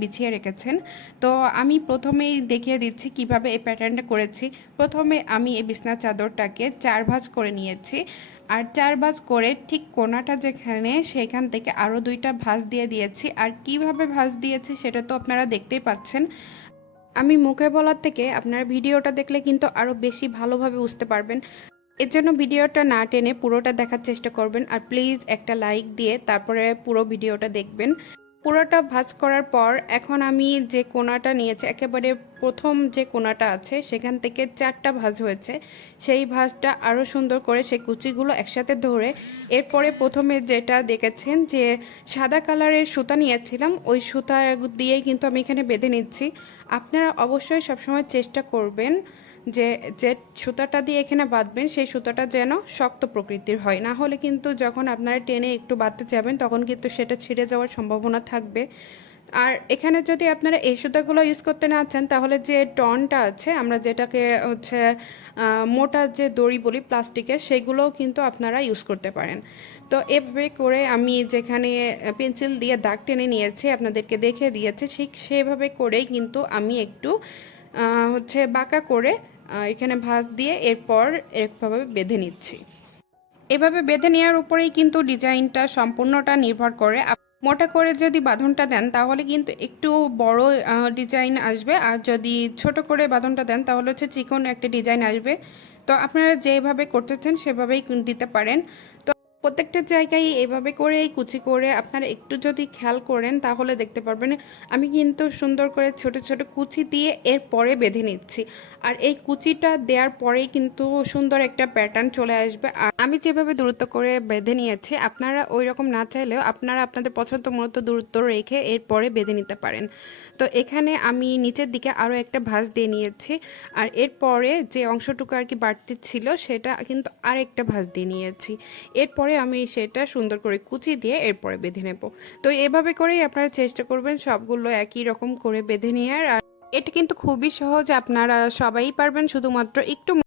বিছিয়ে রেখেছেন। তো আমি প্রথমেই দেখিয়ে দিচ্ছি কীভাবে এই প্যাটার্নটা করেছি। প্রথমে আমি এই বিছনা চাদরটাকে চার ভাঁজ করে নিয়েছি। আর চার ভাঁজ করে ঠিক কোনাটা যেখানে সেখান থেকে আরও দুইটা ভাঁজ দিয়ে দিয়েছি। আর কীভাবে ভাঁজ দিয়েছি সেটা তো আপনারা দেখতেই পাচ্ছেন। আমি মুখে বলার থেকে আপনারা ভিডিওটা দেখলে কিন্তু আরও বেশি ভালোভাবে বুঝতে পারবেন। এর জন্য ভিডিওটা না টেনে পুরোটা দেখার চেষ্টা করবেন। আর প্লিজ একটা লাইক দিয়ে তারপরে পুরো ভিডিওটা দেখবেন। পুরোটা ভাঁজ করার পর এখন আমি যে কোনাটা নিয়েছি, একেবারে প্রথম যে কোনাটা আছে, সেখান থেকে চারটা ভাঁজ হয়েছে। সেই ভাজটা আরও সুন্দর করে সেই কুচিগুলো একসাথে ধরে এরপরে প্রথমে যেটা দেখেছেন যে সাদা কালারের সুতা নিয়েছিলাম, ওই সুতা দিয়েই কিন্তু আমি এখানে বেঁধে নিচ্ছি। আপনারা অবশ্যই সবসময় চেষ্টা করবেন যে যে সুতাটা দিয়ে এখানে বাঁধবেন, সেই সুতাটা যেন শক্ত প্রকৃতির হয়। না হলে কিন্তু যখন আপনারা টেনে একটু বাঁধতে যাবেন, তখন কিন্তু সেটা ছিঁড়ে যাওয়ার সম্ভাবনা থাকবে। আর এখানে যদি আপনারা এই সুতাগুলো ইউজ করতে না চান, তাহলে যে টনটা আছে, আমরা যেটাকে হচ্ছে মোটা যে দড়ি বলি প্লাস্টিকের, সেগুলোও কিন্তু আপনারা ইউজ করতে পারেন। তো এভাবে করে আমি যেখানে পেন্সিল দিয়ে দাগ টেনে নিয়েছি, আপনাদেরকে দেখে দিয়েছি, ঠিক সেভাবে করেই কিন্তু আমি একটু হচ্ছে বাঁকা করে এখানে ভাঁজ দিয়ে এরপর এরকমভাবে বেঁধে নিচ্ছি। এভাবে বেঁধে নেওয়ার উপরেই কিন্তু ডিজাইনটা সম্পূর্ণটা নির্ভর করে মোটা করে যদি বাঁধনটা দেন, তাহলে কিন্তু একটু বড় ডিজাইন আসবে। আর যদি ছোট করে বাঁধনটা দেন, তাহলে হচ্ছে চিকন একটা ডিজাইন আসবে। তো আপনারা যেভাবে করতেছেন, সেভাবেই দিতে পারেন। তো প্রত্যেকটা জায়গায় এভাবে করে এই কুচি করে আপনারা একটু যদি খেয়াল করেন তাহলে দেখতে পারবেন। আমি কিন্তু সুন্দর করে ছোট ছোট কুচি দিয়ে এরপরে বেঁধে নিচ্ছি। আর এই কুচিটা দেওয়ার পরেই কিন্তু সুন্দর একটা প্যাটার্ন চলে আসবে। আর আমি যেভাবে দূরত্ব করে বেঁধে নিয়েছি, আপনারা ওই রকম না চাইলেও আপনারা আপনাদের পছন্দ মতো দূরত্ব রেখে এরপরে বেঁধে নিতে পারেন। তো এখানে আমি নিচের দিকে আরও একটা ভাঁজ দিয়ে নিয়েছি। আর এরপরে যে অংশটুকু আর কি বাড়তি ছিল সেটা কিন্তু আরেকটা ভাঁজ দিয়ে নিয়েছি। এরপরে আমি সেটা সুন্দর করে কুচি দিয়ে এরপরে বেঁধে নেব। তো এভাবে করেই আপনারা চেষ্টা করবেন সবগুলো একই রকম করে বেঁধে নেওয়ার আর এটা কিন্তু খুবই সহজ, আপনারা সবাই পারবেন, শুধুমাত্র একটু